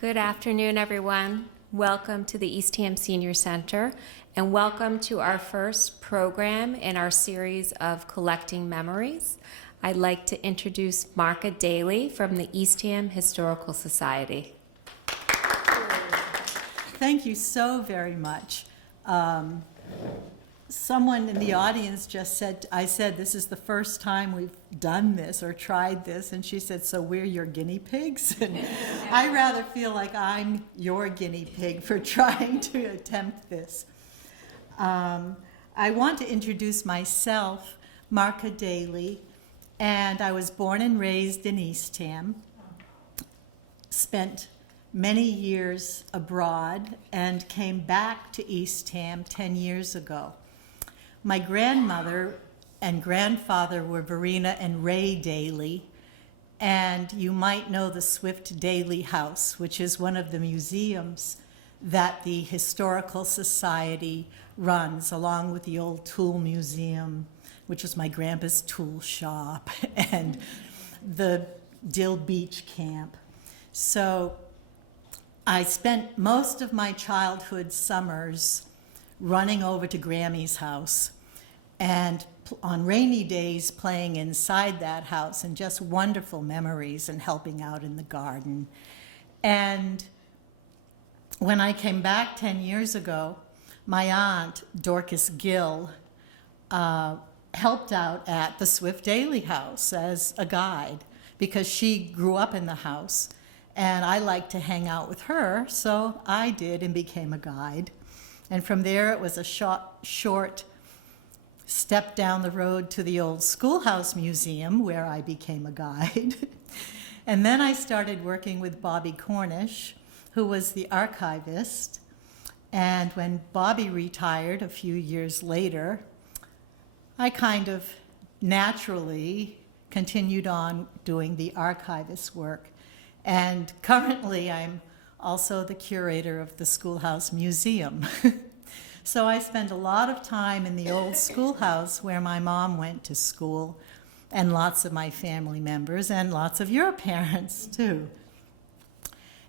Good afternoon, everyone. Welcome to the Eastham Senior Center, and welcome to our first program in our series of Collecting Memories. I'd like to introduce Marca Daley from the Eastham Historical Society. Thank you so very much. Someone in the audience just said, I said, this is the first time we've done this or tried this, and she said, so we're your guinea pigs? And I rather feel like I'm your guinea pig for trying to attempt this. I want to introduce myself, Marca Daley, and I was born and raised in Eastham, spent many years abroad, and came back to Eastham 10 years ago. My grandmother and grandfather were Verena and Ray Daley, and you might know the Swift Daley House, which is one of the museums that the Historical Society runs, along with the old tool museum, which was my grandpa's tool shop, and the Dill Beach camp. So I spent most of my childhood summers running over to Grammy's house and on rainy days playing inside that house, and just wonderful memories, and helping out in the garden. And when I came back 10 years ago, my aunt, Dorcas Gill, helped out at the Swift Daley House as a guide because she grew up in the house. And I liked to hang out with her, so I did and became a guide. And from there, it was a short step down the road to the old schoolhouse museum, where I became a guide. And then I started working with Bobby Cornish, who was the archivist. And when Bobby retired a few years later, I kind of naturally continued on doing the archivist work. And currently, I'm also the curator of the Schoolhouse Museum. So I spend a lot of time in the old schoolhouse where my mom went to school, and lots of my family members, and lots of your parents, too.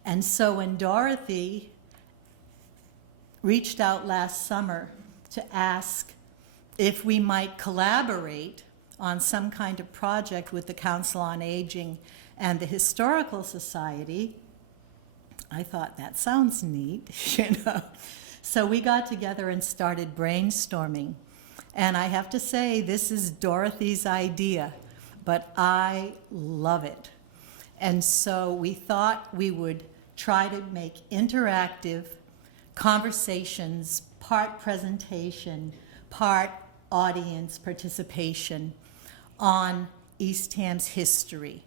And so when Dorothy reached out last summer to ask if we might collaborate on some kind of project with the Council on Aging and the Historical Society, I thought, that sounds neat, you know. So we got together and started brainstorming. And I have to say, this is Dorothy's idea, but I love it. And so we thought we would try to make interactive conversations, part presentation, part audience participation on Eastham's history.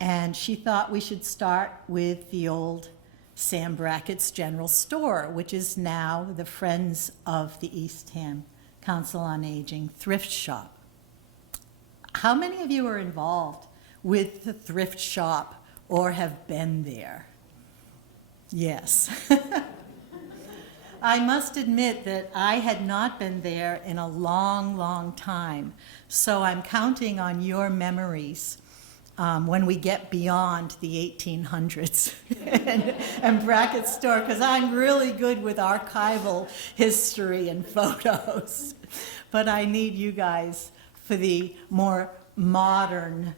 And she thought we should start with the old Sam Brackett's General Store, which is now the Friends of the Eastham Council on Aging thrift shop. How many of you are involved with the thrift shop or have been there? Yes. I must admit that I had not been there in a long, long time, so I'm counting on your memories when we get beyond the 1800s and Brackett Store, because I'm really good with archival history and photos. But I need you guys for the more modern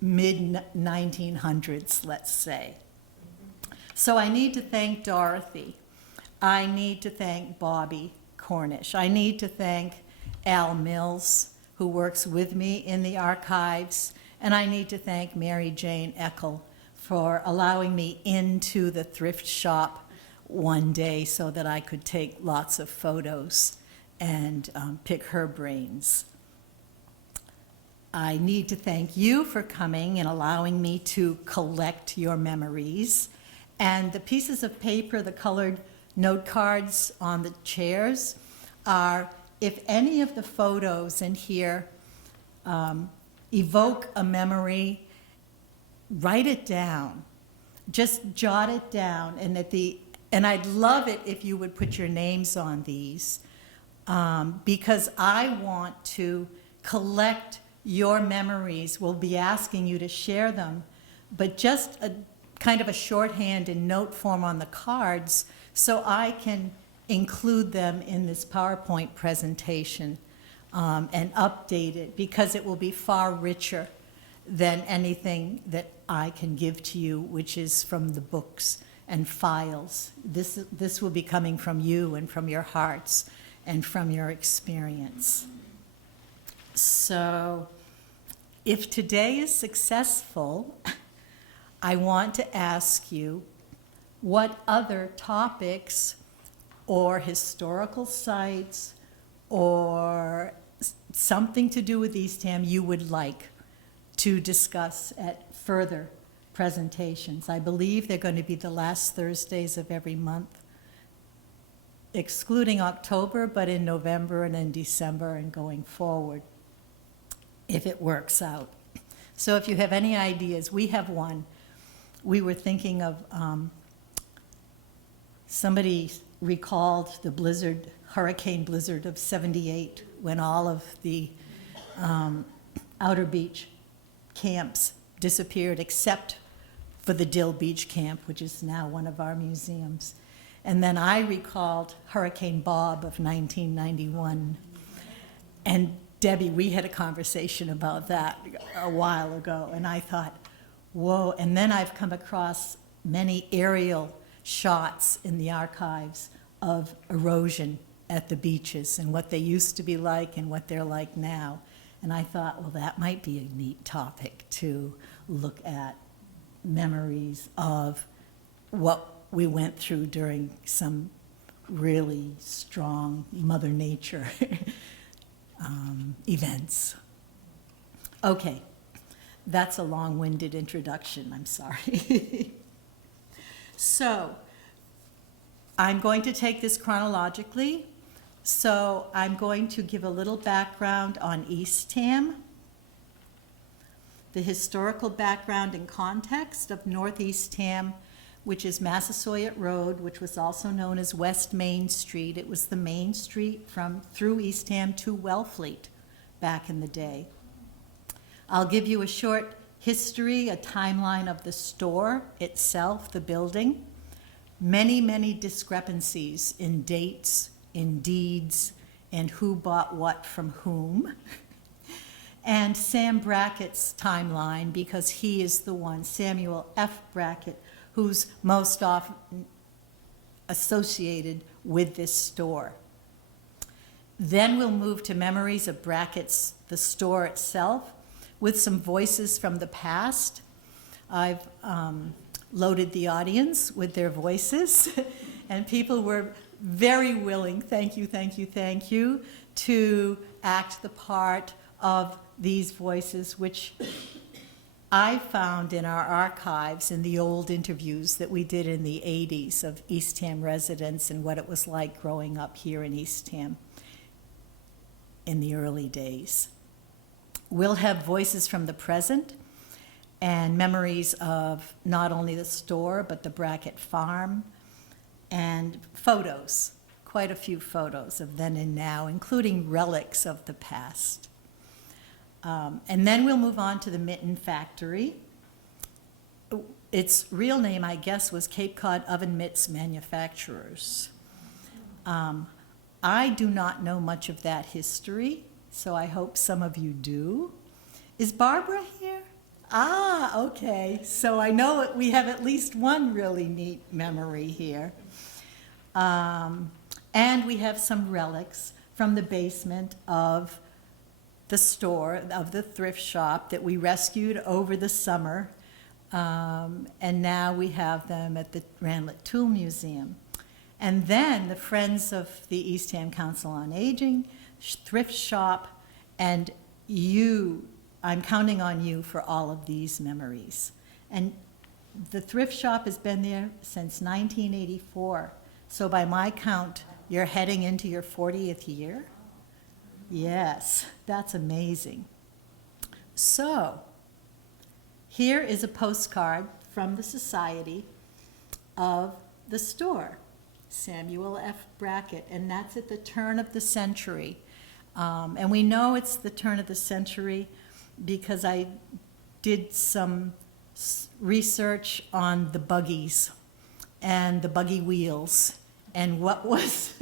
mid-1900s, let's say. So I need to thank Dorothy. I need to thank Bobby Cornish. I need to thank Al Mills, who works with me in the archives, and I need to thank Mary Jane Eckel for allowing me into the thrift shop one day so that I could take lots of photos and pick her brains. I need to thank you for coming and allowing me to collect your memories. And the pieces of paper, the colored note cards on the chairs are, if any of the photos in here evoke a memory, write it down. Just jot it down. And I'd love it if you would put your names on these, because I want to collect your memories. We'll be asking you to share them but just a kind of a shorthand in note form on the cards so I can include them in this PowerPoint presentation and update it, because it will be far richer than anything that I can give to you, which is from the books and files. This will be coming from you and from your hearts and from your experience. So if today is successful, I want to ask you what other topics or historical sites or something to do with Eastham you would like to discuss at further presentations. I believe they're going to be the last Thursdays of every month, excluding October, but in November and in December and going forward, if it works out. So if you have any ideas, we have one. We were thinking of, somebody recalled the hurricane blizzard of '78, when all of the Outer Beach camps disappeared, except for the Dill Beach camp, which is now one of our museums. And then I recalled Hurricane Bob of 1991. And Debbie, we had a conversation about that a while ago, and I thought, whoa. And then I've come across many aerial shots in the archives of erosion at the beaches and what they used to be like and what they're like now. And I thought, well, that might be a neat topic to look at, memories of what we went through during some really strong Mother Nature events. Okay, that's a long-winded introduction, I'm sorry. So, I'm going to take this chronologically. So I'm going to give a little background on Eastham, the historical background and context of North Eastham, which is Massasoit Road, which was also known as West Main Street. It was the main street through Eastham to Wellfleet back in the day. I'll give you a short history, a timeline of the store itself, the building. Many, many discrepancies in dates, in deeds, and who bought what from whom. And Sam Brackett's timeline, because he is the one, Samuel F. Brackett, who's most often associated with this store. Then we'll move to memories of Brackett's, the store itself, with some voices from the past. I've loaded the audience with their voices, and people were very willing, thank you, to act the part of these voices, which I found in our archives in the old interviews that we did in the 80s of Eastham residents and what it was like growing up here in Eastham in the early days. We'll have voices from the present and memories of not only the store, but the Brackett farm, and photos, quite a few photos of then and now, including relics of the past. And then we'll move on to the Mitten Factory. Its real name, I guess, was Cape Cod Oven Mitts Manufacturers. I do not know much of that history, so I hope some of you do. Is Barbara here? Ah, okay. So I know we have at least one really neat memory here. And we have some relics from the basement of the store, of the thrift shop that we rescued over the summer. And now we have them at the Ranelagh Tool Museum. And then the Friends of the Eastham Council on Aging, thrift shop, and you, I'm counting on you for all of these memories. And the thrift shop has been there since 1984. So by my count, you're heading into your 40th year? Yes, that's amazing. So, here is a postcard from the Society of the store, Samuel F. Brackett, and that's at the turn of the century. And we know it's the turn of the century because I did some research on the buggies and the buggy wheels and what was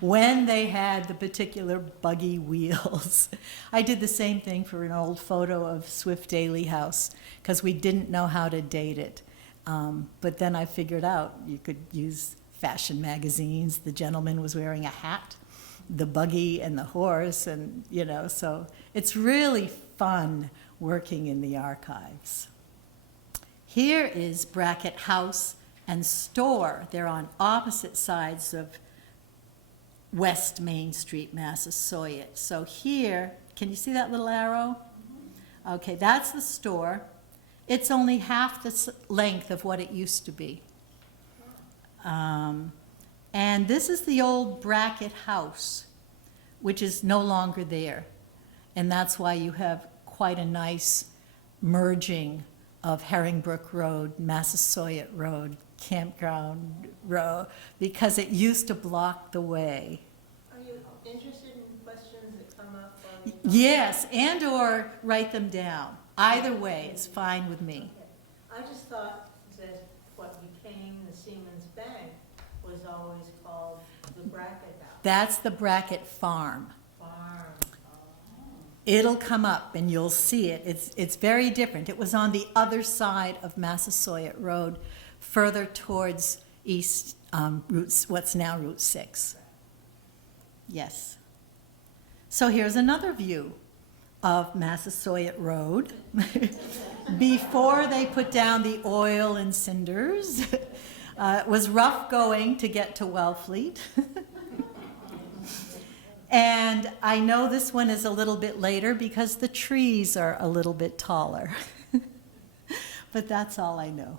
when they had the particular buggy wheels. I did the same thing for an old photo of Swift Daley House because we didn't know how to date it. But then I figured out you could use fashion magazines. The gentleman was wearing a hat, the buggy and the horse, and so it's really fun working in the archives. Here is Brackett House and Store. They're on opposite sides of West Main Street, Massasoit. So here, can you see that little arrow? Okay, that's the store. It's only half the length of what it used to be. And this is the old Brackett House, which is no longer there. And that's why you have quite a nice merging of Herringbrook Road, Massasoit Road, Campground Road, because it used to block the way. Are you interested in questions that come up? Yes, and or write them down. Either way, it's fine with me. Okay. I just thought that what became the Siemens Bank was always called the Brackett House. That's the Brackett Farm. Farm. It'll come up and you'll see it. It's very different. It was on the other side of Massasoit Road, further towards east, what's now Route 6. Yes. So here's another view of Massasoit Road before they put down the oil and cinders. It was rough going to get to Wellfleet. And I know this one is a little bit later because the trees are a little bit taller. But that's all I know.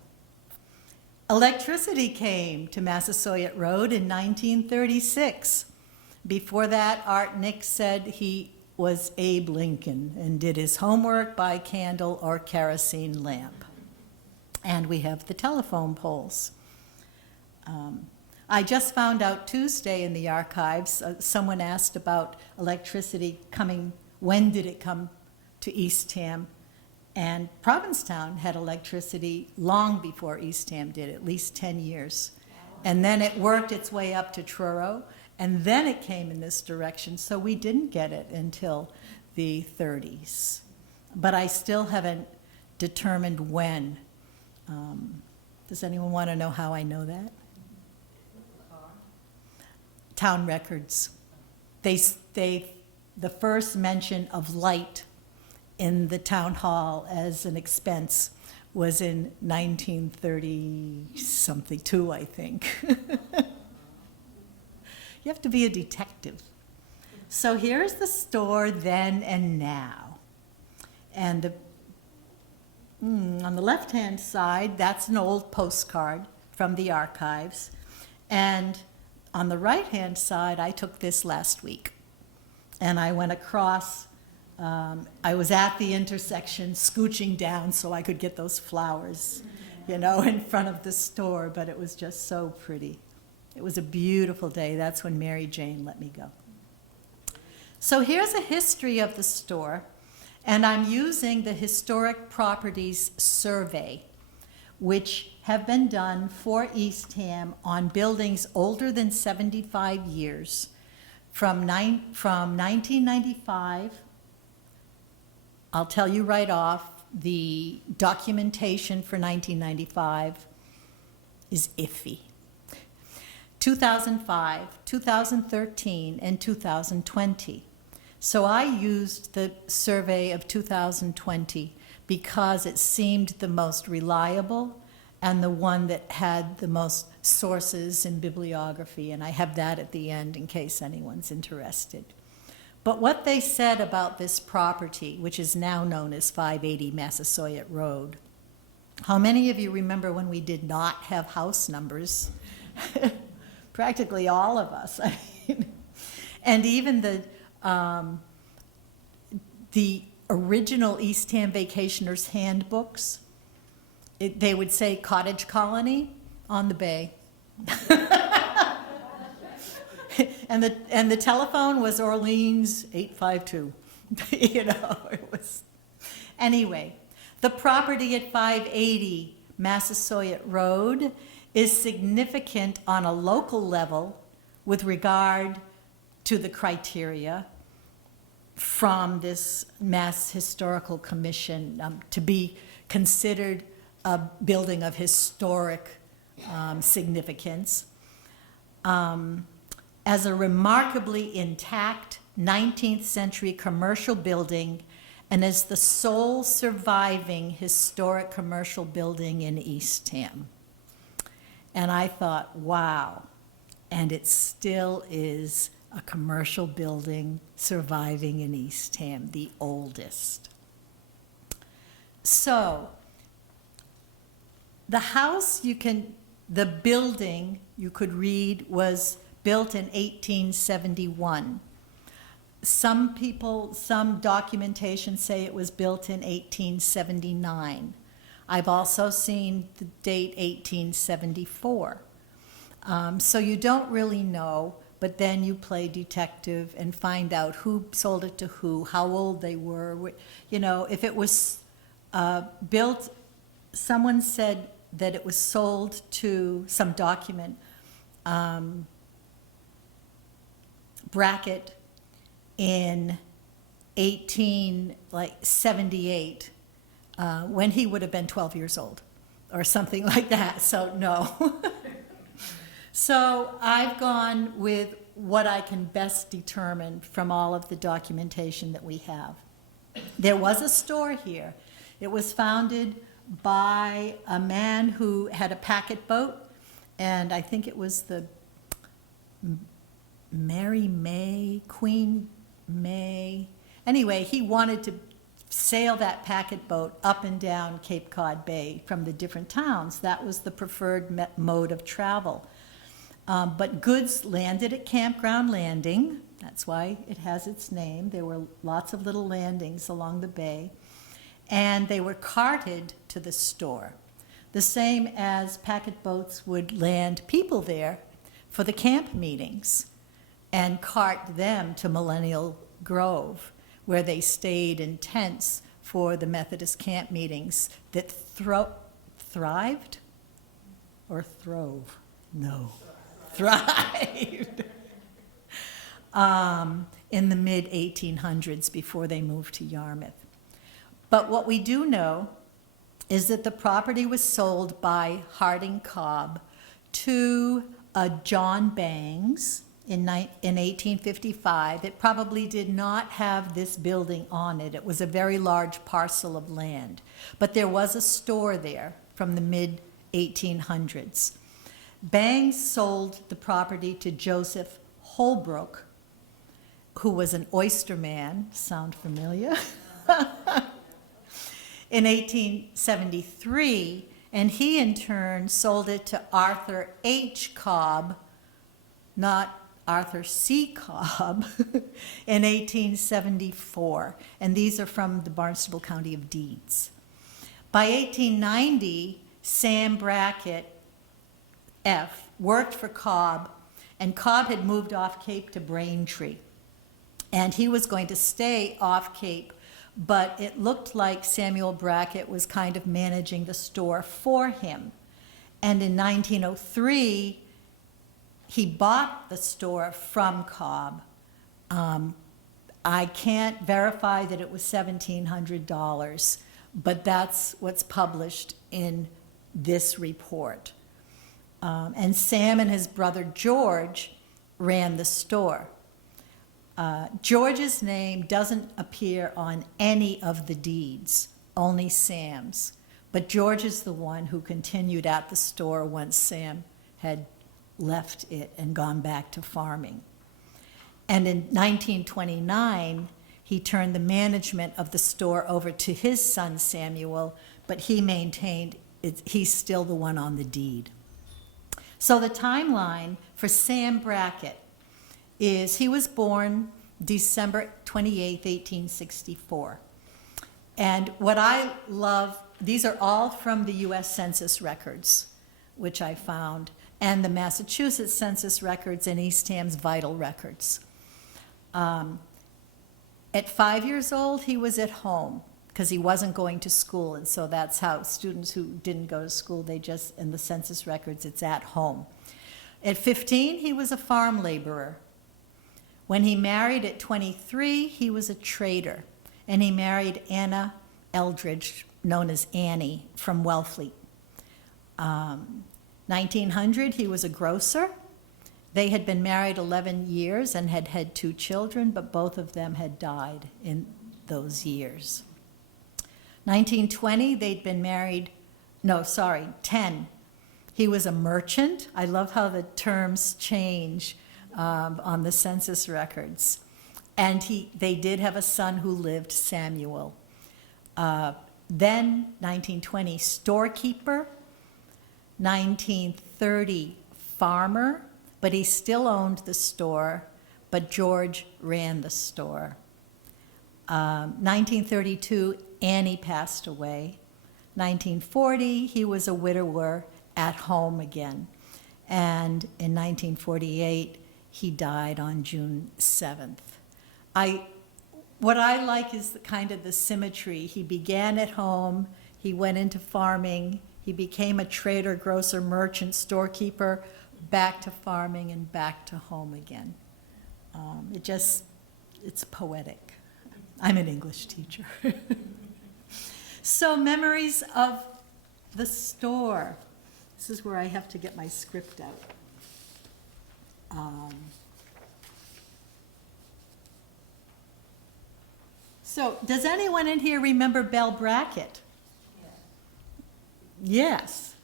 Electricity came to Massasoit Road in 1936. Before that, Art Nick said he was Abe Lincoln and did his homework by candle or kerosene lamp. And we have the telephone poles. I just found out Tuesday in the archives, someone asked about electricity coming, when did it come to Eastham? And Provincetown had electricity long before Eastham did, at least 10 years. And then it worked its way up to Truro, and then it came in this direction, so we didn't get it until the 30s. But I still haven't determined when. Does anyone want to know how I know that? Town records. The first mention of light in the town hall as an expense was in 1930-something, I think. You have to be a detective. So here's the store then and now. And on the left-hand side, that's an old postcard from the archives. And on the right-hand side, I took this last week. And I went across, I was at the intersection scooching down so I could get those flowers, in front of the store, but it was just so pretty. It was a beautiful day. That's when Mary Jane let me go. So here's a history of the store, and I'm using the Historic Properties Survey, which have been done for Eastham on buildings older than 75 years from 1995. I'll tell you right off, the documentation for 1995 is iffy. 2005, 2013, and 2020. So I used the survey of 2020 because it seemed the most reliable and the one that had the most sources and bibliography, and I have that at the end in case anyone's interested. But what they said about this property, which is now known as 580 Massasoit Road, how many of you remember when we did not have house numbers? Practically all of us. And even the original Eastham Vacationers handbooks, they would say cottage colony on the bay. and the telephone was Orleans 852. It was. Anyway, The property at 580 Massasoit Road is significant on a local level with regard to the criteria from this Mass Historical Commission to be considered a building of historic significance. As a remarkably intact 19th century commercial building and as the sole surviving historic commercial building in Eastham. And I thought, wow, and it still is a commercial building surviving in Eastham, the oldest. So, the house the building you could read was built in 1871. Some documentation say it was built in 1879. I've also seen the date 1874. So you don't really know, but then you play detective and find out who sold it to who, how old they were. You know, if it was built, someone said that it was sold to some document, Brackett, in 1878, when he would have been 12 years old or something like that. So no. So I've gone with what I can best determine from all of the documentation that we have. There was a store here. It was founded by a man who had a packet boat, and I think it was the Mary May, Queen May. Anyway, he wanted to sail that packet boat up and down Cape Cod Bay from the different towns. That was the preferred mode of travel. But goods landed at Campground Landing. That's why it has its name. There were lots of little landings along the bay. And they were carted to the store, the same as packet boats would land people there for the camp meetings and cart them to Millennial Grove, where they stayed in tents for the Methodist camp meetings that thrived or throve? No, thrived in the mid-1800s before they moved to Yarmouth. But what we do know is that the property was sold by Harding Cobb to John Bangs in 1855. It probably did not have this building on it. It was a very large parcel of land. But there was a store there from the mid-1800s. Bangs sold the property to Joseph Holbrook, who was an oysterman. Sound familiar? In 1873, and he in turn sold it to Arthur H. Cobb, not Arthur C. Cobb, in 1874. And these are from the Barnstable County of Deeds. By 1890, Sam Brackett, F., worked for Cobb, and Cobb had moved off Cape to Braintree. And he was going to stay off Cape, but it looked like Samuel Brackett was kind of managing the store for him. And in 1903, he bought the store from Cobb. I can't verify that it was $1,700, but that's what's published in this report. And Sam and his brother George ran the store. George's name doesn't appear on any of the deeds, only Sam's. But George is the one who continued at the store once Sam had left it and gone back to farming. And in 1929, he turned the management of the store over to his son Samuel, but he maintained he's still the one on the deed. So the timeline for Sam Brackett is he was born December 28, 1864. And what I love, these are all from the U.S. Census records, which I found, and the Massachusetts Census records and Eastham's vital records. At 5 years old, he was at home, because he wasn't going to school. And so that's how students who didn't go to school, they just, in the census records, it's at home. At 15, he was a farm laborer. When he married at 23, he was a trader. And he married Anna Eldridge, known as Annie, from Wellfleet. 1900, he was a grocer. They had been married 11 years and had had 2 children, but both of them had died in those years. 1920, they'd been married, 10. He was a merchant. I love how the terms change on the census records. And they did have a son who lived, Samuel. Then, 1920, storekeeper. 1930, farmer, but he still owned the store, but George ran the store. 1932, Annie passed away. 1940, he was a widower at home again. And in 1948, he died on June 7th. What I like is the symmetry. He began at home, he went into farming, he became a trader, grocer, merchant, storekeeper, back to farming and back to home again. It's poetic. I'm an English teacher. So memories of the store. This is where I have to get my script out. So does anyone in here remember Bell Brackett? Yes.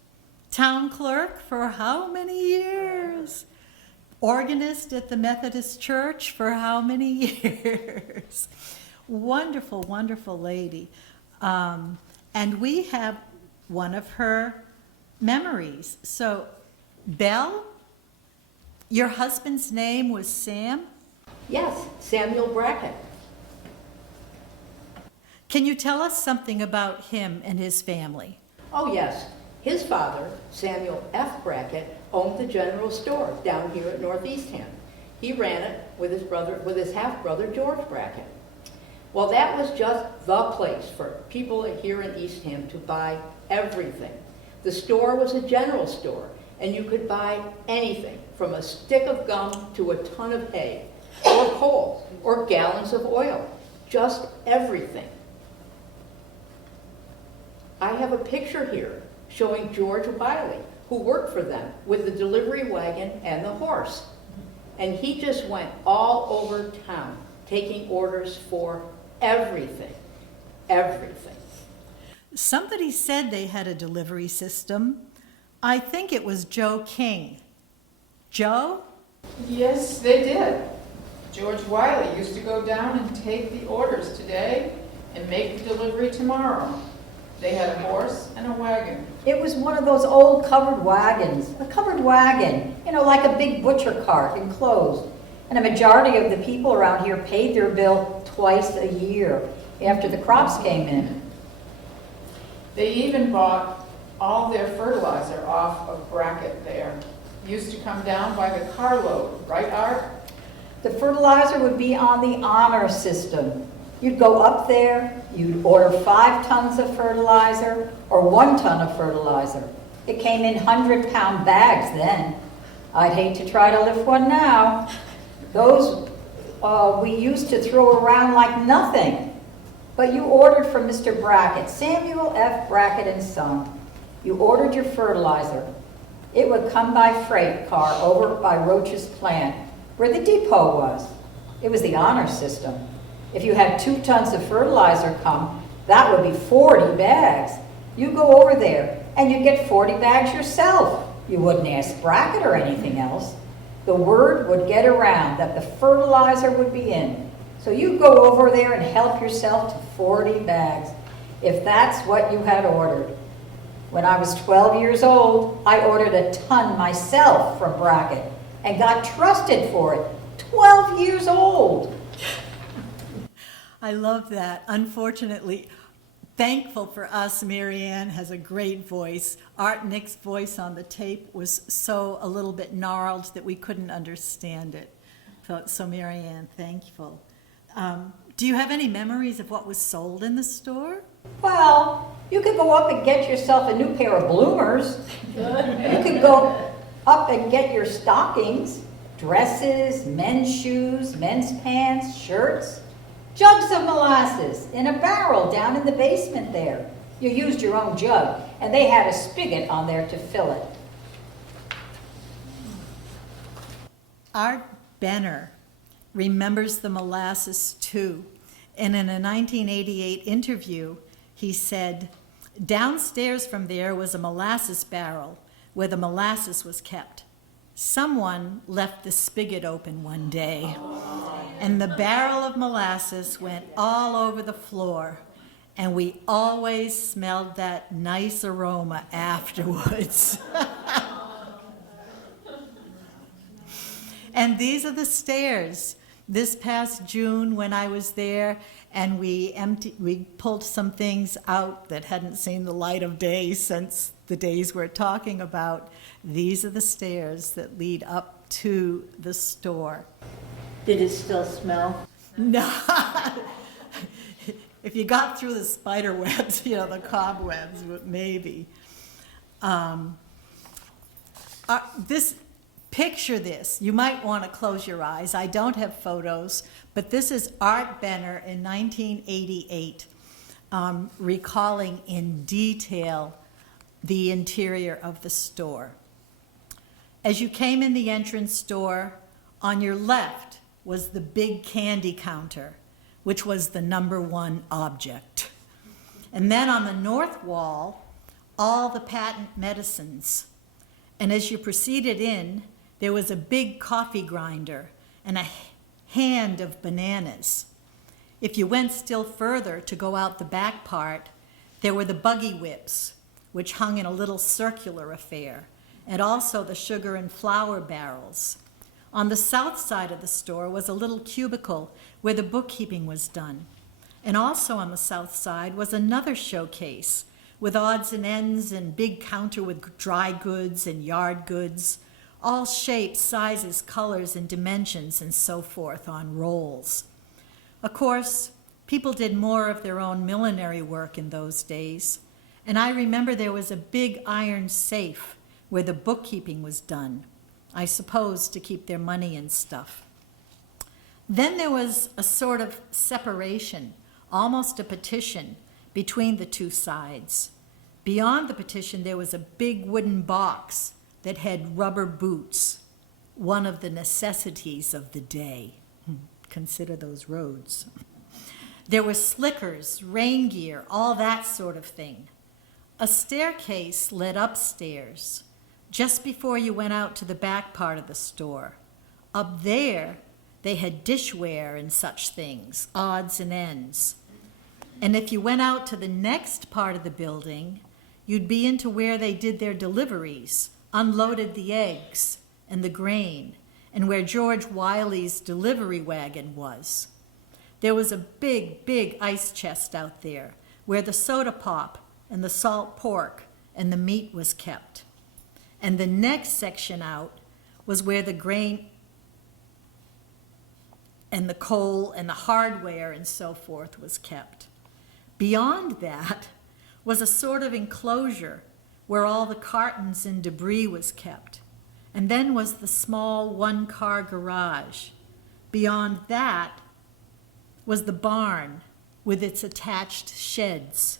Town clerk for how many years? Organist at the Methodist Church for how many years? Wonderful, wonderful lady. And we have one of her memories. So, Belle, your husband's name was Sam? Yes, Samuel Brackett. Can you tell us something about him and his family? Oh, yes. His father, Samuel F. Brackett, owned the general store down here at North Eastham. He ran it with his half-brother, George Brackett. Well, that was just the place for people here in Eastham to buy everything. The store was a general store, and you could buy anything from a stick of gum to a ton of hay, or coal, or gallons of oil, just everything. I have a picture here showing George Wiley, who worked for them with the delivery wagon and the horse. And he just went all over town taking orders for everything, everything. Somebody said they had a delivery system. I think it was Joe King. Joe? Yes, they did. George Wiley used to go down and take the orders today and make the delivery tomorrow. They had a horse and a wagon. It was one of those old covered wagons, a covered wagon, like a big butcher cart enclosed. And a majority of the people around here paid their bill twice a year after the crops came in. They even bought all their fertilizer off of Brackett there. Used to come down by the carload, right, Art? The fertilizer would be on the honor system. You'd go up there, you'd order 5 tons of fertilizer or 1 ton of fertilizer. It came in 100-pound bags then. I'd hate to try to lift one now. Those we used to throw around like nothing. But you ordered from Mr. Brackett, Samuel F. Brackett and Son. You ordered your fertilizer. It would come by freight car over by Roach's plant, where the depot was. It was the honor system. If you had 2 tons of fertilizer come, that would be 40 bags. You go over there and you get 40 bags yourself. You wouldn't ask Brackett or anything else. The word would get around that the fertilizer would be in. So you go over there and help yourself to 40 bags, if that's what you had ordered. When I was 12 years old, I ordered a ton myself from Brackett and got trusted for it. 12 years old. I love that. Unfortunately, thankful for us, Marianne has a great voice. Art Nick's voice on the tape was so a little bit gnarled that we couldn't understand it. So Marianne, thankful. Do you have any memories of what was sold in the store? Well, you could go up and get yourself a new pair of bloomers. You could go up and get your stockings, dresses, men's shoes, men's pants, shirts, jugs of molasses in a barrel down in the basement there. You used your own jug, and they had a spigot on there to fill it. Art Benner remembers the molasses too. And in a 1988 interview, he said, "Downstairs from there was a molasses barrel where the molasses was kept. Someone left the spigot open one day, and the barrel of molasses went all over the floor, and we always smelled that nice aroma afterwards." And these are the stairs. This past June when I was there, and we pulled some things out that hadn't seen the light of day since the days we're talking about. These are the stairs that lead up to the store. Did it still smell? No. If you got through the spider webs, the cobwebs, maybe. Picture this. You might want to close your eyes. I don't have photos, but this is Art Benner in 1988, recalling in detail the interior of the store. As you came in the entrance door, on your left was the big candy counter, which was the #1 object. And then on the north wall, all the patent medicines. And as you proceeded in, there was a big coffee grinder and a hand of bananas. If you went still further to go out the back part, there were the buggy whips, which hung in a little circular affair, and also the sugar and flour barrels. On the south side of the store was a little cubicle where the bookkeeping was done. And also on the south side was another showcase with odds and ends and big counter with dry goods and yard goods, all shapes, sizes, colors, and dimensions, and so forth on rolls. Of course, people did more of their own millinery work in those days, and I remember there was a big iron safe where the bookkeeping was done, I suppose to keep their money and stuff. Then there was a sort of separation, almost a partition, between the two sides. Beyond the partition, there was a big wooden box that had rubber boots, one of the necessities of the day. Consider those roads. There were slickers, rain gear, all that sort of thing. A staircase led upstairs, just before you went out to the back part of the store. Up there, they had dishware and such things, odds and ends. And if you went out to the next part of the building, you'd be into where they did their deliveries, unloaded the eggs and the grain, and where George Wiley's delivery wagon was. There was a big, big ice chest out there where the soda pop and the salt pork and the meat was kept. And the next section out was where the grain and the coal and the hardware and so forth was kept. Beyond that was a sort of enclosure where all the cartons and debris was kept. And then was the small one-car garage. Beyond that was the barn with its attached sheds.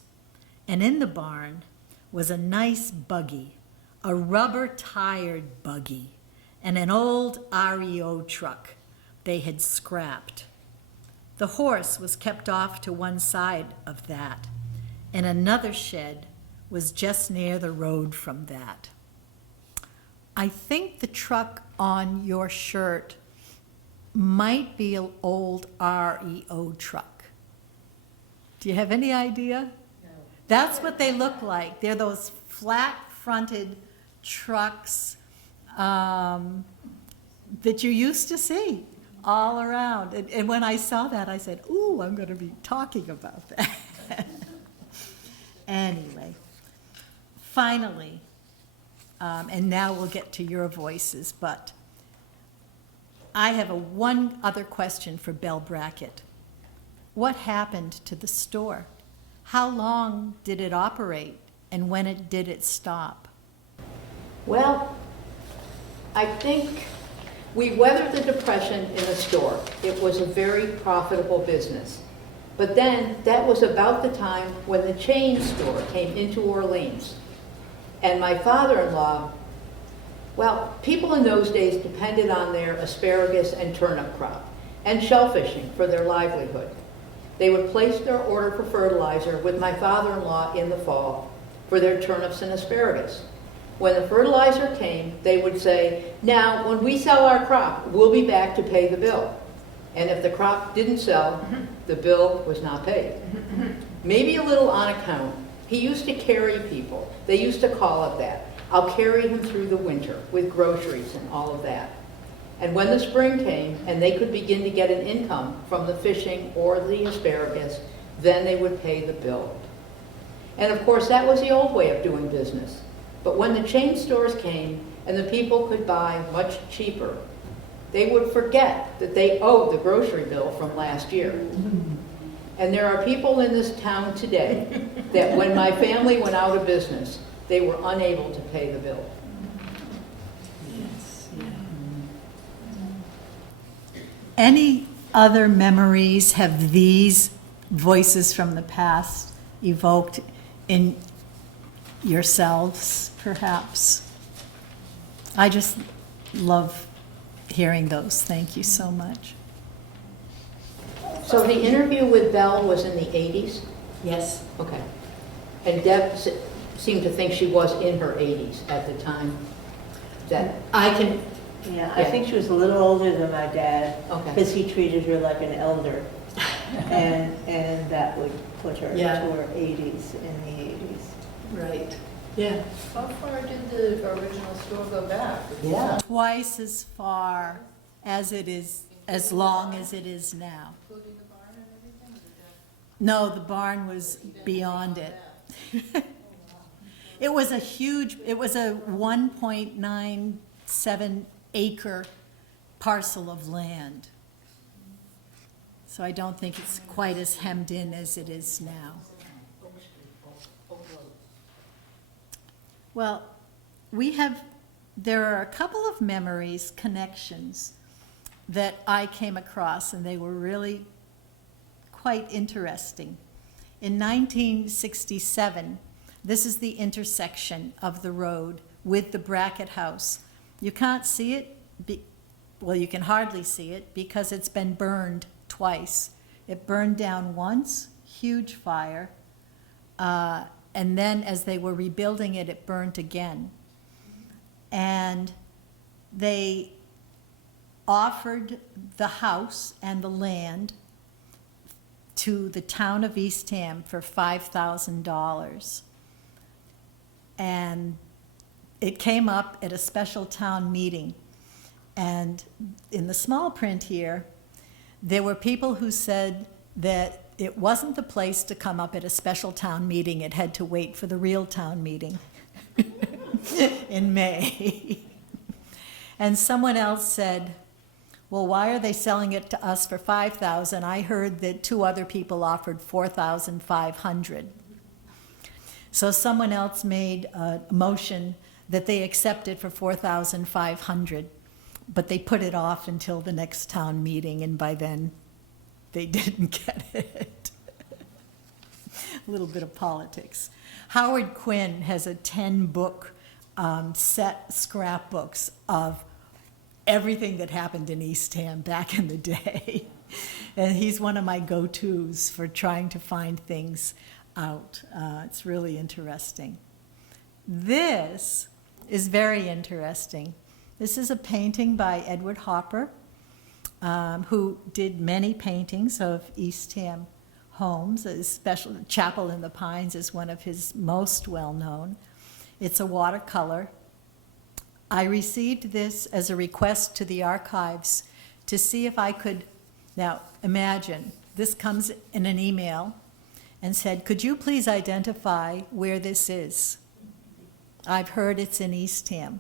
And in the barn was a nice buggy, a rubber-tired buggy, and an old REO truck they had scrapped. The horse was kept off to one side of that, and another shed was just near the road from that. I think the truck on your shirt might be an old REO truck. Do you have any idea? No. That's what they look like. They're those flat-fronted trucks that you used to see all around. And when I saw that, I said, ooh, I'm going to be talking about that. Anyway, finally, and now we'll get to your voices, but I have one other question for Belle Brackett. what happened to the store? How long did it operate, and when did it stop? Well, I think we weathered the Depression in the store. It was a very profitable business. But then, that was about the time when the chain store came into Orleans. And my father-in-law, well, people in those days depended on their asparagus and turnip crop and shellfishing for their livelihood. They would place their order for fertilizer with my father-in-law in the fall for their turnips and asparagus. When the fertilizer came, they would say, now, when we sell our crop, we'll be back to pay the bill. And if the crop didn't sell, the bill was not paid. Maybe a little on account. He used to carry people. They used to call it that. I'll carry him through the winter with groceries and all of that. And when the spring came and they could begin to get an income from the fishing or the asparagus, then they would pay the bill. And of course, that was the old way of doing business. But when the chain stores came and the people could buy much cheaper, they would forget that they owed the grocery bill from last year. And there are people in this town today that when my family went out of business, they were unable to pay the bill. Any other memories have these voices from the past evoked in yourselves, perhaps? I just love hearing those. Thank you so much. So the interview with Belle was in the 80s? Yes. Okay. And Deb seemed to think she was in her 80s at the time. That, I Yeah. think she was a little older than my dad, okay. because he treated her like an elder. And that would put her into Yeah. her 80s, in the 80s. Right. Yeah. How far did the original store go back? Yeah. Twice as far as it is, as long as it is now. Including the barn and everything? No, the barn was beyond it. It was a 1.97 acre parcel of land. So I don't think it's quite as hemmed in as it is now. Well, there are a couple of memories, connections, that I came across, and they were really quite interesting. In 1967, this is the intersection of the road with the Brackett House. You can't see it, well, you can hardly see it because it's been burned twice. It burned down once, huge fire, and then as they were rebuilding it, it burnt again. And they offered the house and the land to the town of Eastham for $5,000. And it came up at a special town meeting. And in the small print here, there were people who said that it wasn't the place to come up at a special town meeting. It had to wait for the real town meeting in May. And someone else said, well, why are they selling it to us for $5,000? I heard that 2 other people offered $4,500. So someone else made a motion that they accept it for $4,500, but they put it off until the next town meeting, and by then they didn't get it. A little bit of politics. Howard Quinn has a 10-book set, scrapbooks of everything that happened in Eastham back in the day. And he's one of my go-tos for trying to find things out. It's really interesting. This is very interesting. This is a painting by Edward Hopper, who did many paintings of Eastham homes. Especially Chapel in the Pines is one of his most well-known. It's a watercolor. I received this as a request to the archives to see if I could, now imagine, this comes in an email and said, could you please identify where this is? I've heard it's in Eastham.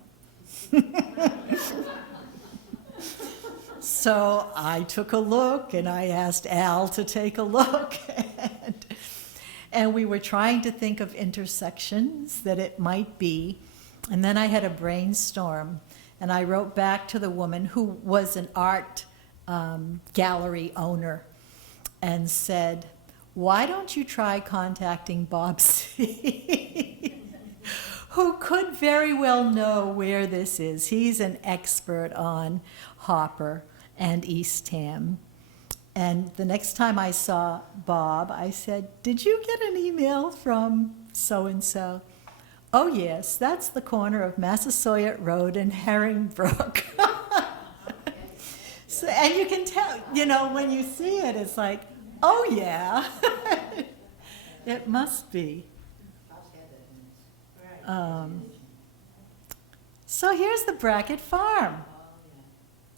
So I took a look, and I asked Al to take a look. And we were trying to think of intersections that it might be. And then I had a brainstorm, and I wrote back to the woman who was an art gallery owner and said, why don't you try contacting Bob C., who could very well know where this is. He's an expert on Hopper and Eastham. And the next time I saw Bob, I said, did you get an email from so-and-so? Oh, yes, that's the corner of Massasoit Road and Herringbrook. So, and you can tell, you know, when you see it, it's like, oh, yeah, it must be. So here's the Brackett Farm.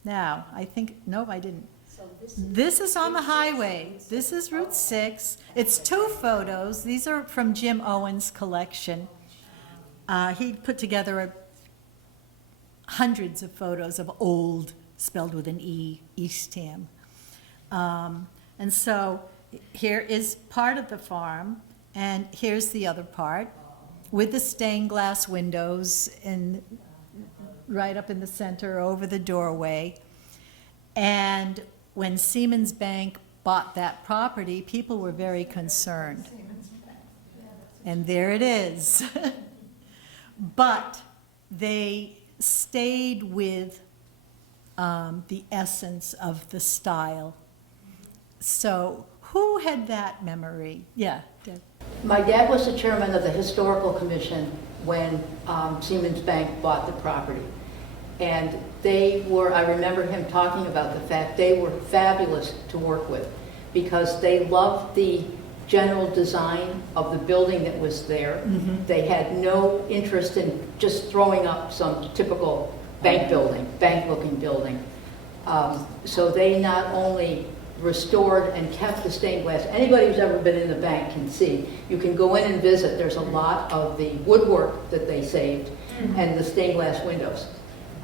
Now, I think, no, I didn't. This is on the highway. This is Route 6. It's 2 photos. These are from Jim Owen's collection. He put together hundreds of photos of old, spelled with an E, Eastham. And so here is part of the farm, and here's the other part with the stained glass windows right up in the center over the doorway. And when Siemens Bank bought that property, people were very concerned. And there it is. But they stayed with the essence of the style. So who had that memory? Yeah, Deb. My dad was the chairman of the Historical Commission when Siemens Bank bought the property. And they were, I remember him talking about the fact they were fabulous to work with because they loved the general design of the building that was there. Mm-hmm. They had no interest in just throwing up some typical bank building, bank-looking building. So they not only restored and kept the stained glass. Anybody who's ever been in the bank can see. You can go in and visit. There's a lot of the woodwork that they saved and the stained glass windows.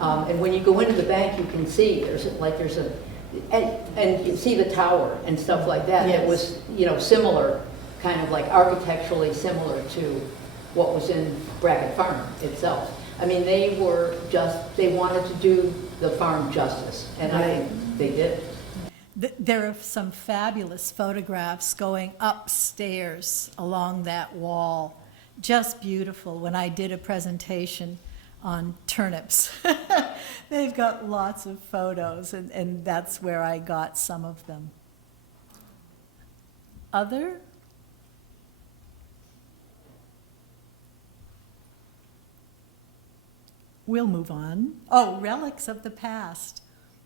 And when you go into the bank, you can see and you see the tower and stuff like that. Yes. It was, you know, similar, kind of like architecturally similar to what was in Brackett Farm itself. I mean, they wanted to do the farm justice, and I think they did. There are some fabulous photographs going upstairs along that wall. Just beautiful. When I did a presentation on turnips, they've got lots of photos, and that's where I got some of them. Other? We'll move on. Oh, relics of the past.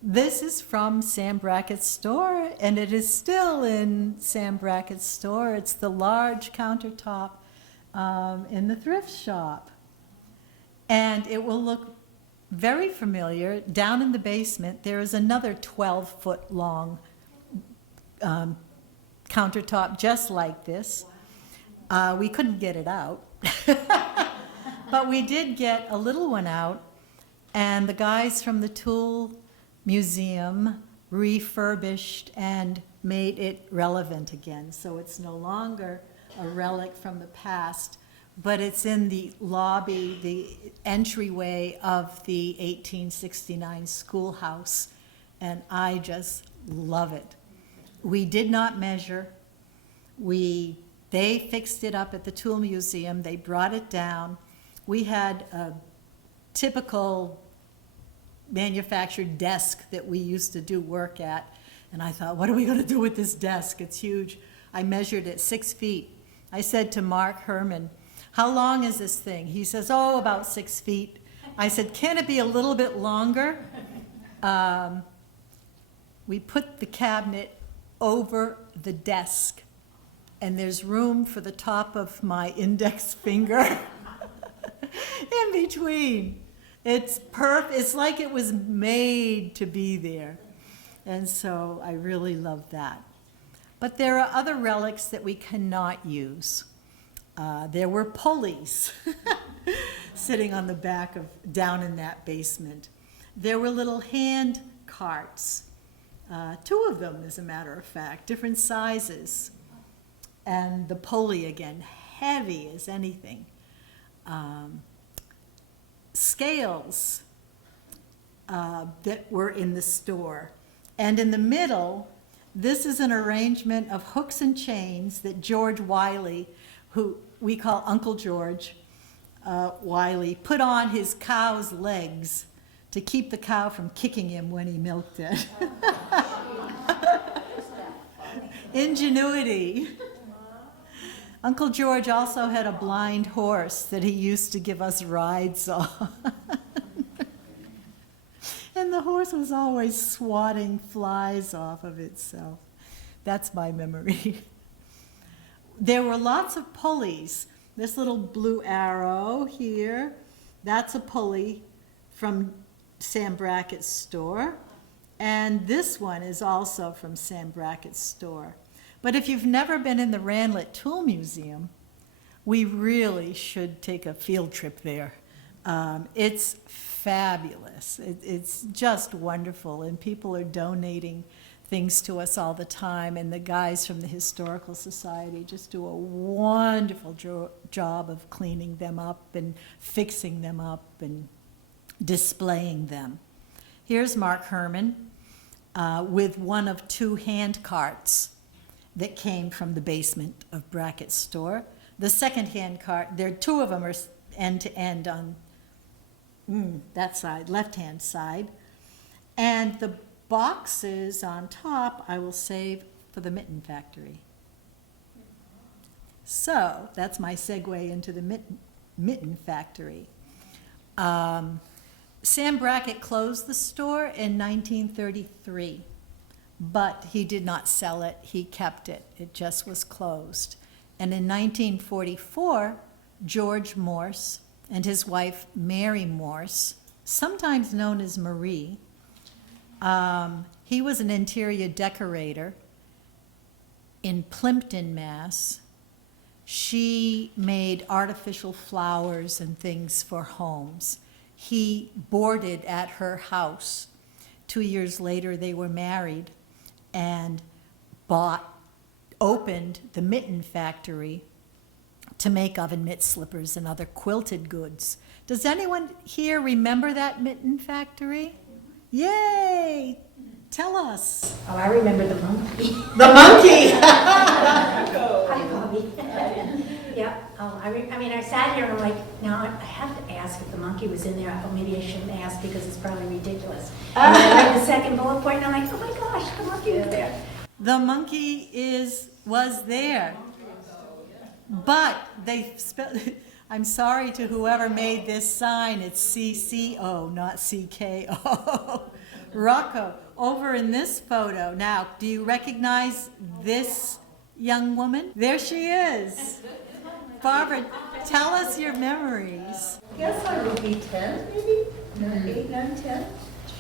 This is from Sam Brackett's store, and it is still in Sam Brackett's store. It's the large countertop in the thrift shop. And it will look very familiar. Down in the basement, there is another 12-foot long countertop just like this. We couldn't get it out. But we did get a little one out, and the guys from the Tool Museum refurbished and made it relevant again. So it's no longer a relic from the past, but it's in the lobby, the entryway of the 1869 schoolhouse, and I just love it. We did not measure. They fixed it up at the Tool Museum. They brought it down. We had a typical manufactured desk that we used to do work at, and I thought, what are we going to do with this desk? It's huge. I measured it 6 feet. I said to Mark Herman, how long is this thing? He says, oh, about 6 feet. I said, can it be a little bit longer? We put the cabinet over the desk, and there's room for the top of my index finger in between. It's perfect. It's like it was made to be there. And so I really love that. But there are other relics that we cannot use. There were pulleys sitting on the back down in that basement. There were little hand carts. Two of them, as a matter of fact, different sizes. And the pulley, again, heavy as anything. Scales that were in the store. And in the middle, this is an arrangement of hooks and chains that George Wiley, who we call Uncle George Wiley, put on his cow's legs to keep the cow from kicking him when he milked it. Ingenuity. Uncle George also had a blind horse that he used to give us rides on. And the horse was always swatting flies off of itself. That's my memory. There were lots of pulleys. This little blue arrow here, that's a pulley from Sam Brackett's store. And this one is also from Sam Brackett's store. But if you've never been in the Ranelagh Tool Museum, we really should take a field trip there. It's fabulous. It's just wonderful, and people are donating things to us all the time, and the guys from the Historical Society just do a wonderful job of cleaning them up and fixing them up and displaying them. Here's Mark Herman with one of two hand carts that came from the basement of Brackett's store. The second hand cart, there are two of them are end to end on that side, left-hand side. And the boxes on top I will save for the mitten factory. So that's my segue into the mitten factory. Sam Brackett closed the store in 1933, but he did not sell it, he kept it. It just was closed. And in 1944, George Morse and his wife Mary Morse, sometimes known as Marie, he was an interior decorator in Plimpton, Mass. She made artificial flowers and things for homes. He boarded at her house. 2 years later, they were married and opened the mitten factory to make oven mitt slippers and other quilted goods. Does anyone here remember that mitten factory? Yay! Tell us. Oh, I remember the monkey. The monkey! Hi, Bobby. Yeah, I mean, I sat here and I'm like, now I have to ask if the monkey was in there. Oh, maybe I shouldn't ask because it's probably ridiculous. And then I read the second bullet point and I'm like, oh my gosh, the monkey was there. The monkey was there. But they spelled, I'm sorry to whoever made this sign, it's CCO, not CKO. Rocco, over in this photo. Now, do you recognize this young woman? There she is. Barbara, tell us your memories. Guess I would be 10, maybe? 8, 9, 10.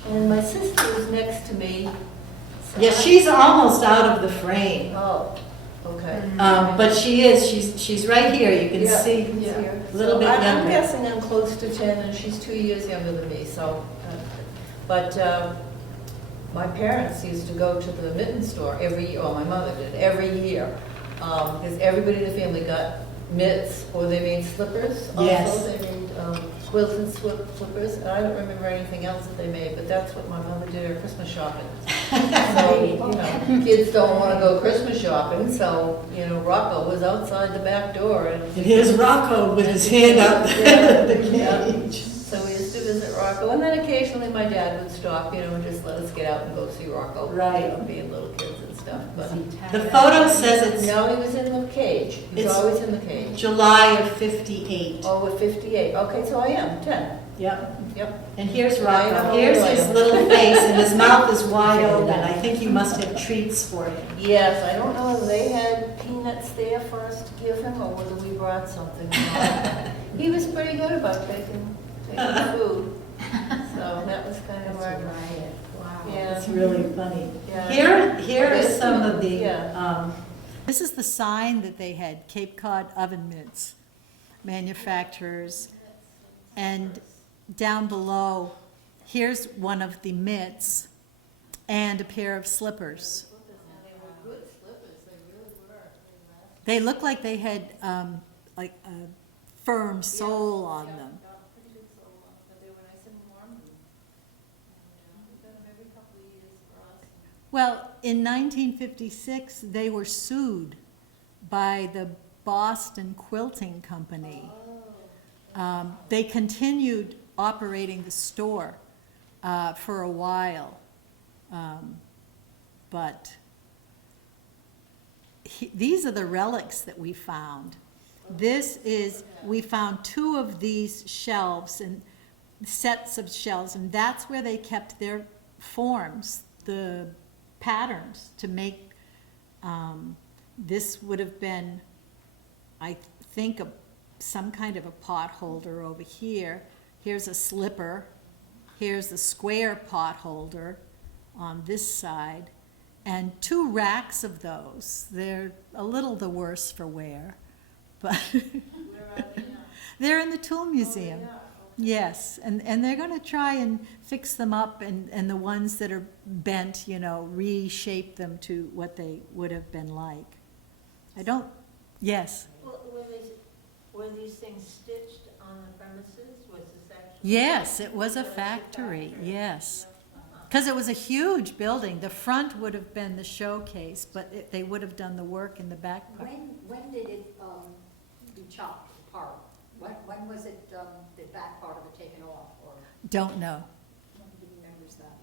And my sister was next to me. So Yeah, she's almost out of the frame. Oh, okay. But she's right here. You can Yeah, see yeah. a little bit I'm younger. guessing I'm close to 10, and she's 2 years younger than me, so. But my parents used to go to the mitten store every year, or my mother did, every year. Because everybody in the family got mitts, or they made slippers also. Yes. They made quilted slippers, and I don't remember anything else that they made, but that's what my mother did her Christmas shopping. So, kids don't want to go Christmas shopping, so, Rocco was outside the back door. And here's Rocco with his hand up the cage. So we used to visit Rocco, and then occasionally my dad would stop, and just let us get out and go see Rocco. Right. Being little kids and stuff, but. The photo says it's No, he was in the cage. He was It's- always in the cage. July of '58. Oh, at 58. Okay, so I am 10. Yep. Yep. And here's I Rocco. know Here's who I his am. little face, and his mouth is wide open. I think you must have treats for him. Yes, I don't know if they had peanuts there for us to give him, or whether we brought something. He was pretty good about taking food. So that was kind of our. Wow. Yeah. It's really funny. Yeah. Here are This some one, of the. yeah. This is the sign that they had, Cape Cod oven mitts manufacturers. And down below, here's one of the mitts and a pair of slippers. They were good slippers, they really were. They looked like they had like a firm sole on them. Pretty good sole, but they were nice and warm. And, we got them every couple of years for us. Well, in 1956, they were sued by the Boston Quilting Company. They continued operating the store for a while, but these are the relics that we found. We found 2 of these shelves and sets of shelves, and that's where they kept their forms, the patterns to make, this would have been, I think, some kind of a pot holder over here. Here's a slipper. Here's the square pot holder on this side. And 2 racks of those. They're a little the worse for wear, but Where are they now? they're in the Tool Museum. Yeah. Yes, and they're going to try and fix them up, and the ones that are bent, reshape them to what they would have been like. Yes. Were these things stitched on the premises? Was this actually? Yes, it was a factory, yes. Because it was a huge building. The front would have been the showcase, but they would have done the work in the back part. When did it be chopped apart? When was it, the back part of it taken off, or Don't know. nobody remembers that?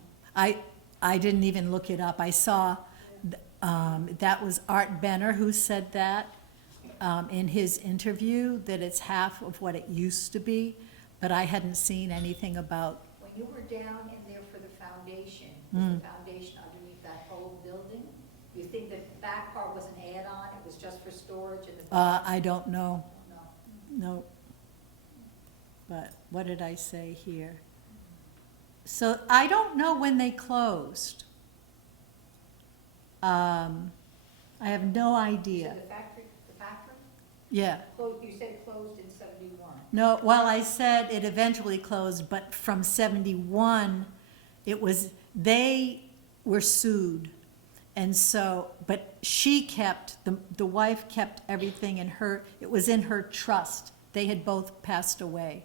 I didn't even look it up. I saw, that was Art Benner who said that in his interview, that it's half of what it used to be, but I hadn't seen anything about, When you were down in there for the foundation, was the foundation underneath that whole building? You think that the back part was an add-on, it was just for storage and the? I don't know, No. no. But what did I say here? So I don't know when they closed. I have no So idea. the factory, Yeah. you said it closed in 71. No, well, I said it eventually closed, but from 71, they were sued. And so, but she kept, the wife kept everything it was in her trust. They had both passed away,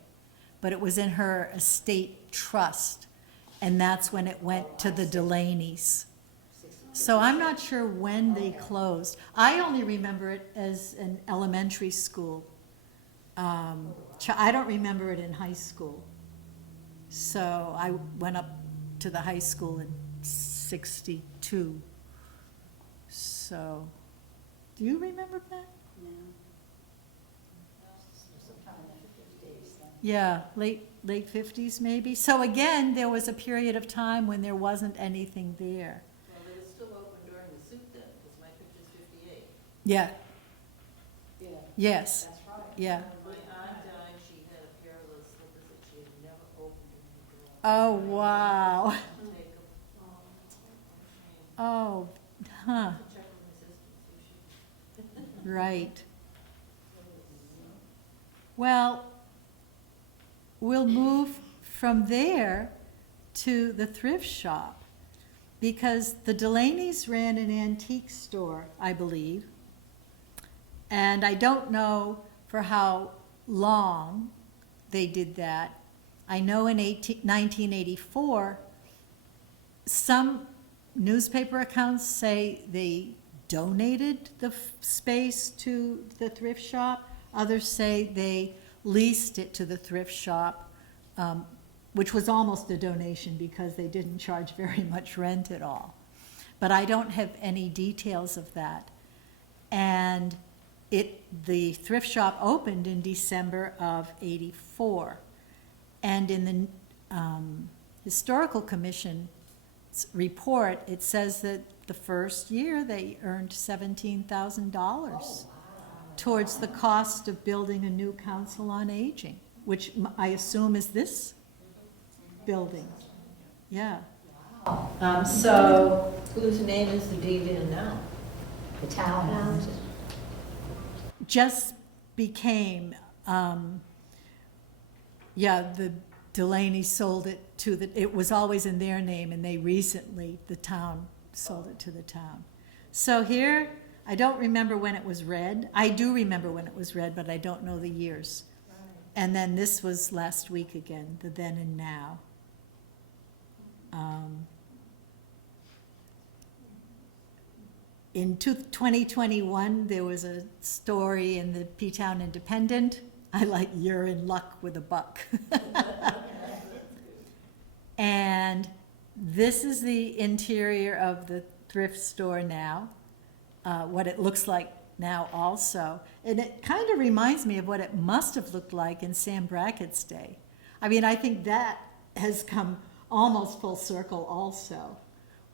but it was in her estate trust. And that's when it went to the Delaney's. So I'm not sure when they closed. I only remember it as an elementary school. I don't remember it in high school. So I went up to the high school in 62. So, do you remember that? Sometime in the 50s then. Yeah, late 50s maybe. So again, there was a period of time when there wasn't anything there. Well, they were still open during the suit then, because my picture's 58. Yeah, Yeah, yes, that's right. yeah. When my aunt died, she had a pair of those slippers that she had never opened in her life. Oh, wow. Take them. Shame. Oh, huh, Check with resistance, we should. right. Well, we'll move from there to the thrift shop, because the Delaney's ran an antique store, I believe. And I don't know for how long they did that. I know in 1984, some newspaper accounts say they donated the space to the thrift shop. Others say they leased it to the thrift shop, which was almost a donation because they didn't charge very much rent at all. But I don't have any details of that. And the thrift shop opened in December of '84. And in the Historical Commission's report, it says that the first year they earned $17,000 towards the cost of building a new council on aging, which I assume is this building. Yeah. So, whose name is the deed in now? The town owns it. Just became, the Delaney sold it to it was always in their name, and they recently, the town, sold it to the town. So here, I don't remember when it was read. I do remember when it was read, but I don't know the years. And then this was last week again, the then and now. In 2021, there was a story in the P-Town Independent. I like "You're in luck with a buck." And this is the interior of the thrift store now, what it looks like now also. And it kind of reminds me of what it must have looked like in Sam Brackett's day. I mean, I think that has come almost full circle also,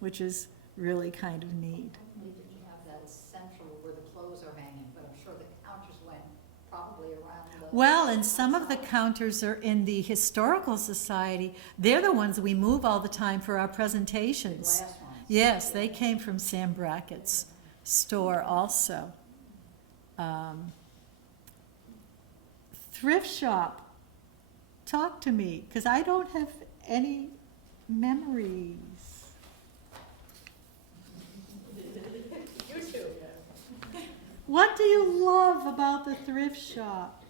which is really kind of neat. We didn't have that central where the clothes are hanging, but I'm sure the counters went probably around the... Well, and some of the counters are in the Historical Society. They're the ones we move all the time for our presentations. glass ones. Yes, they came from Sam Brackett's store also. Thrift shop, talk to me, because I don't have any memories. You too. What do you love about the thrift shop?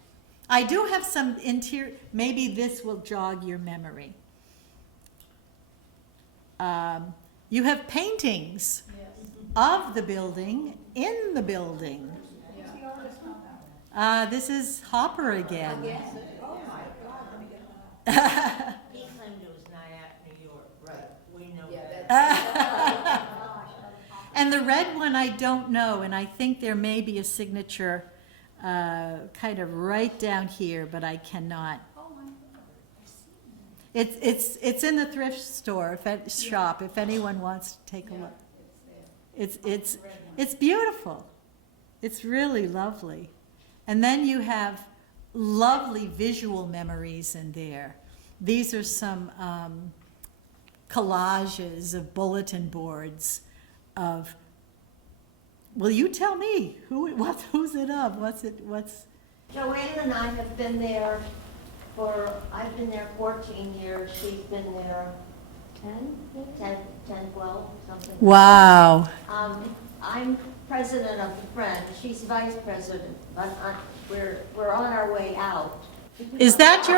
I do have some interior, maybe this will jog your memory. You have paintings of the building, in the building. This is Hopper again. He claimed it was Nyack, New York. Right. We know that. And the red one I don't know, and I think there may be a signature kind of right down here, but I cannot. It's in the thrift store shop if anyone wants to take a look. It's beautiful. It's really lovely. And then you have lovely visual memories in there. These are some collages of bulletin boards of, well, you tell me, who's it of? What's? Joanne and I have been there I've been there 14 years, she's been there 10, 12, something. Wow. I'm president of the Friend, she's vice president, but we're on our way out. Is that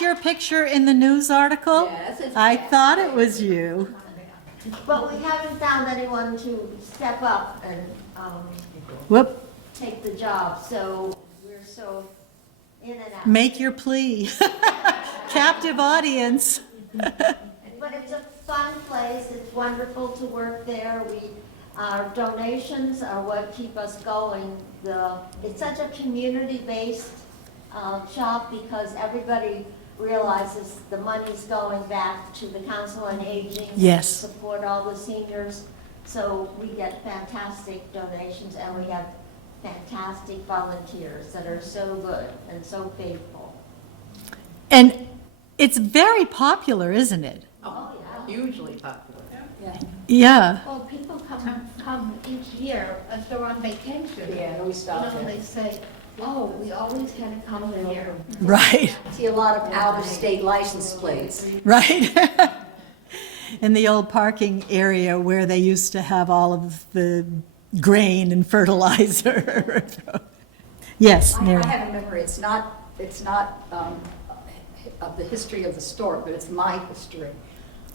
your picture in the news article? Yes, it's- I thought it was you. But we haven't found anyone to step up and Whoop, take the job, so we're so in and out. make your plea. Captive audience. But it's a fun place, it's wonderful to work there. Our donations are what keep us going. It's such a community-based shop because everybody realizes the money's going back to the Council on Aging. Yes. To support all the seniors. So we get fantastic donations and we have fantastic volunteers that are so good and so faithful. And it's very popular, isn't it? Oh, yeah. Hugely popular. Yeah. Well, people come each year if they're on vacation. Yeah, and we stopped there. They say, oh, we always had to come here. Right, See a lot of out-of-state license plates. right. In the old parking area where they used to have all of the grain and fertilizer. Yes, Mary. I have a memory, it's not of the history of the store, but it's my history.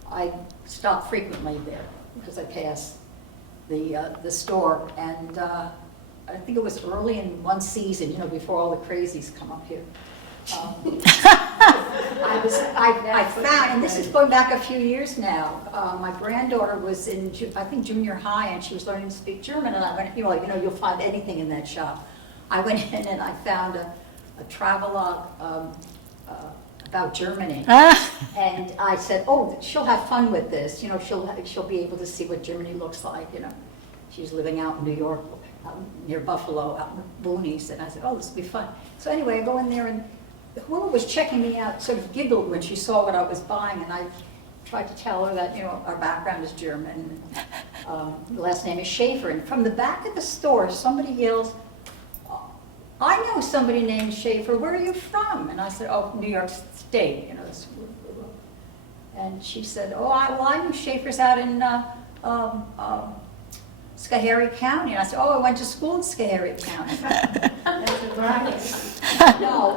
I stop frequently there because I pass the store, and I think it was early in one season, before all the crazies come up here. I found, and this is going back a few years now, my granddaughter was in, I think, junior high, and she was learning to speak German, and I went, you'll find anything in that shop. I went in and I found a travelogue about Germany. And I said, oh, she'll have fun with this, she'll be able to see what Germany looks like, She's living out in New York, out near Buffalo, out in the boonies, and I said, oh, this will be fun. So anyway, I go in there, and whoever was checking me out sort of giggled when she saw what I was buying, and I tried to tell her that, our background is German, the last name is Schaefer, and from the back of the store, somebody yells, I know somebody named Schaefer. Where are you from? And I said, oh, New York State. You know, and she said, oh, I knew Schaefer's out in Schoharie County. And I said, oh, I went to school in Schoharie County. No,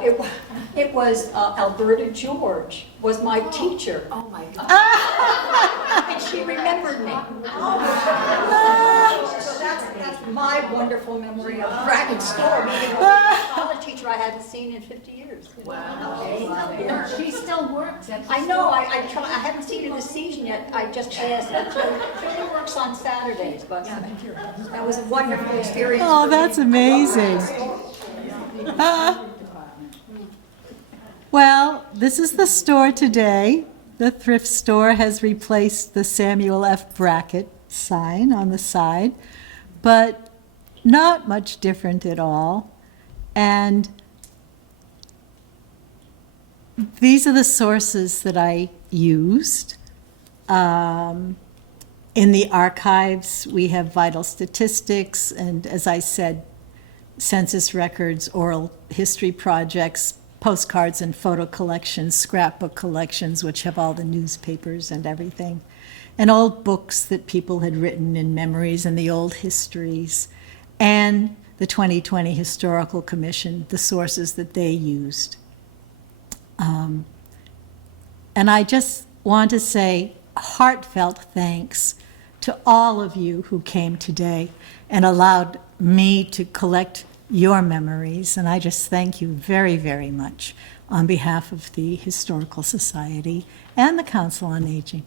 it was Alberta George was my teacher. Oh, my God. And she remembered me. So that's my wonderful memory of Brackett Store, meeting a college teacher I hadn't seen in 50 years. Wow. She still works at the I know, store. I haven't seen her this season yet. I just asked her. She only works on Saturdays, but that was a wonderful experience. Oh, for that's me. amazing. Well, this is the store today. The thrift store has replaced the Samuel F. Brackett sign on the side, but not much different at all. And these are the sources that I used. In the archives, we have vital statistics, and as I said, census records, oral history projects, postcards and photo collections, scrapbook collections, which have all the newspapers and everything, and old books that people had written in memories and the old histories, and the 2020 Historical Commission, the sources that they used. And I just want to say heartfelt thanks to all of you who came today and allowed me to collect your memories, and I just thank you very, very much on behalf of the Historical Society and the Council on Aging.